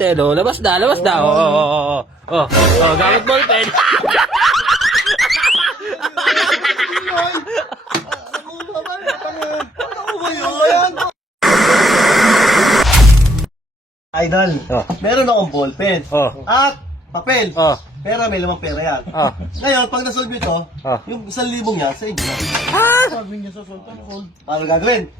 Labastero, labas na, labas na. Gamit ball pen. Idol, meron akong ballpen at papel. Pera, may lamang pera yan. Ngayon, pag nasolve ito, yung 1,000 niya, sa inyo. Sabi niya sa solve, paano gagawin?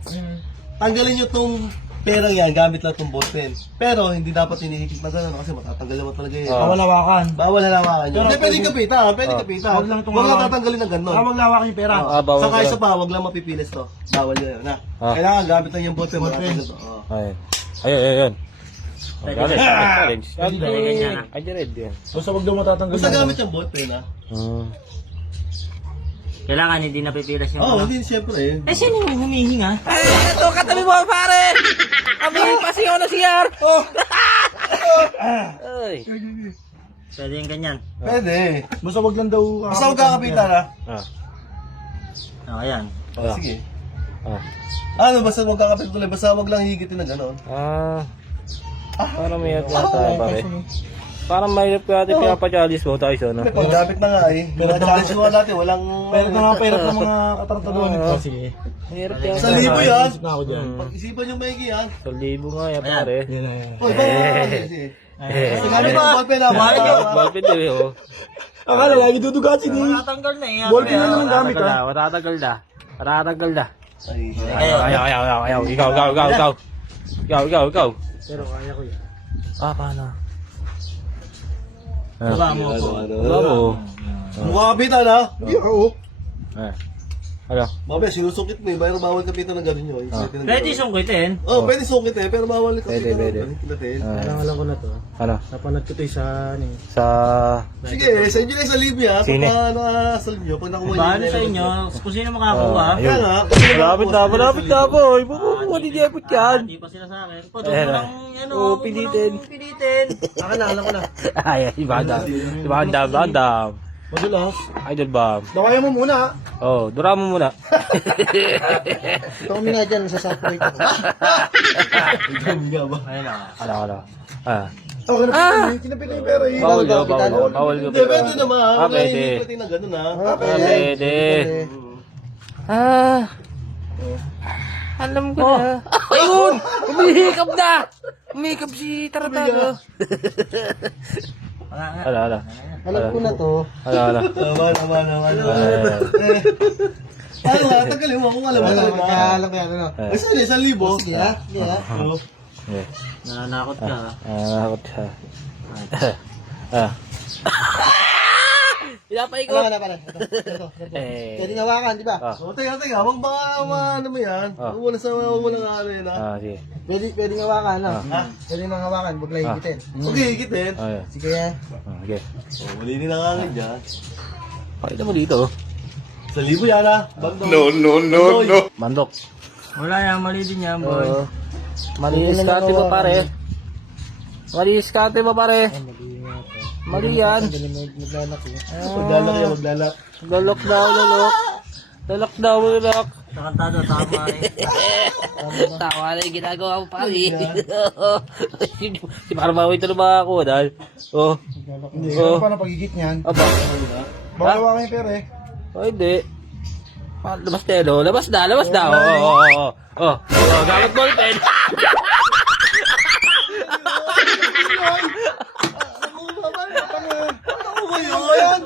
Tanggalin nyo tong pera yan, gamit lang tong ballpen. Pero, hindi dapat hinihigit na gano'n kasi matatanggal naman talaga yun. Bawal lawakan. Bawal halawakan yun. Hindi, pwede kapitan, pwede kapitan. Huwag lang tatanggalin ng gano'n. Huwag lawakan yung pera. Saka isa pa, huwag lang mapipilis to. Bawal yun, na. Kailangan gamit lang yung ballpen, matatanggal to. Ayun. Ganyan Basta huwag daw matatanggal. Basta gamit yung ballpen, ha? Kailangan hindi napipilas yung Hindi, siyempre. Eh, sino yung humihinga? Ito, katabi mo, pare! Kami, pasiyaw na siyar! Ay. Pwede yung ganyan. Pwede. Basta wag lang daw... Basta huwag kakapitan, ha? Ayan. Sige. Basta huwag kakapitan tuloy. Basta huwag lang higitin na gano'n. Parang may tayo, pare. Parang mahirap ka natin pinapachalis mo tayo siya, no? Pag gamit na nga eh. Mga challenge mo natin, walang... Pwede na nga pera ng mga katartaduan nito. Sige. Mahirap yan. 1,000 yan. Na ako dyan. Pag-isipan yung maigi yan. 1,000 nga yan, pare. Yan na. Uy, sige. Kasi gamit ang ballpen na. Ballpen din eh, oh. Akala, lagi dudugasin eh. Matatanggal na eh. Ballpen na naman gamit ha. Matatanggal na. Ay, Ayaw. Ikaw. Pero kaya ko yan. Paano? Baba mo. mukha kapitan ha? Oo. Ano? Mamaya, sinusungkit mo eh. Mayroon bawal kapitan ng gano'n yun. Pwede sungkitin. Pwede sungkit eh. Pero bawal kapitan. Pwede. Alam ko na to. Ano? Napanood ko to sa ano eh. Sa... Sige, sa inyo na sa Libya ha. Sine? Pag nakasal nyo, pag nakuha nyo. Paano sa inyo? Kung sino makakuha. Kaya nga. Malapit na, boy. Bububuha ni Jepot yan. Hindi pa sila sa akin. Ayan Doon na. lang, Oo, pilitin. Pilitin. Alam ko na. Ay, Bandam. Madulas. Idol bomb. Dawaya mo muna. Dura mo muna. Ito kami nga dyan sa subway ko. Ayun na. Ano. Kinapit ko yung pera eh. Bawal ka. Hindi, pwede naman. Pwede. Pwede na gano'n ha. Pwede. Alam ko na. Ayun! Umihikap si Taratago. Ala. Alam ko na to. Ala. Naman. Ano nga, tagalin mo kung alam mo. Alam ko yan. Ay, saan 1,000? Sige ha. Nananakot ka. Nakakot ka. Pinapay ko. Pwede hawakan, di ba? Teka, wag baka ano mo yan. Wala nga ano yan ha. Sige. Pwede hawakan, no? Pwede mga hawakan, huwag lang higitin. Okay, higitin. Sige. Sige. Malini na nga nga dyan. Pakita mo dito. 1,000 yan ha. No. Mandok. Wala yan, mali din yan, boy. Malinis kate mo, pare. Mali yan. Maglalak. Lalok daw. Nakantado, tama eh. Tawa na yung ginagawa mo, pare. Si Parmawi ito na makakuha dahil. Hindi, ano pa na pagigit niyan? Aba. Bawal hawakan yung pera eh. Hindi. Labas na. Gamit ball pen. Ano ba yan?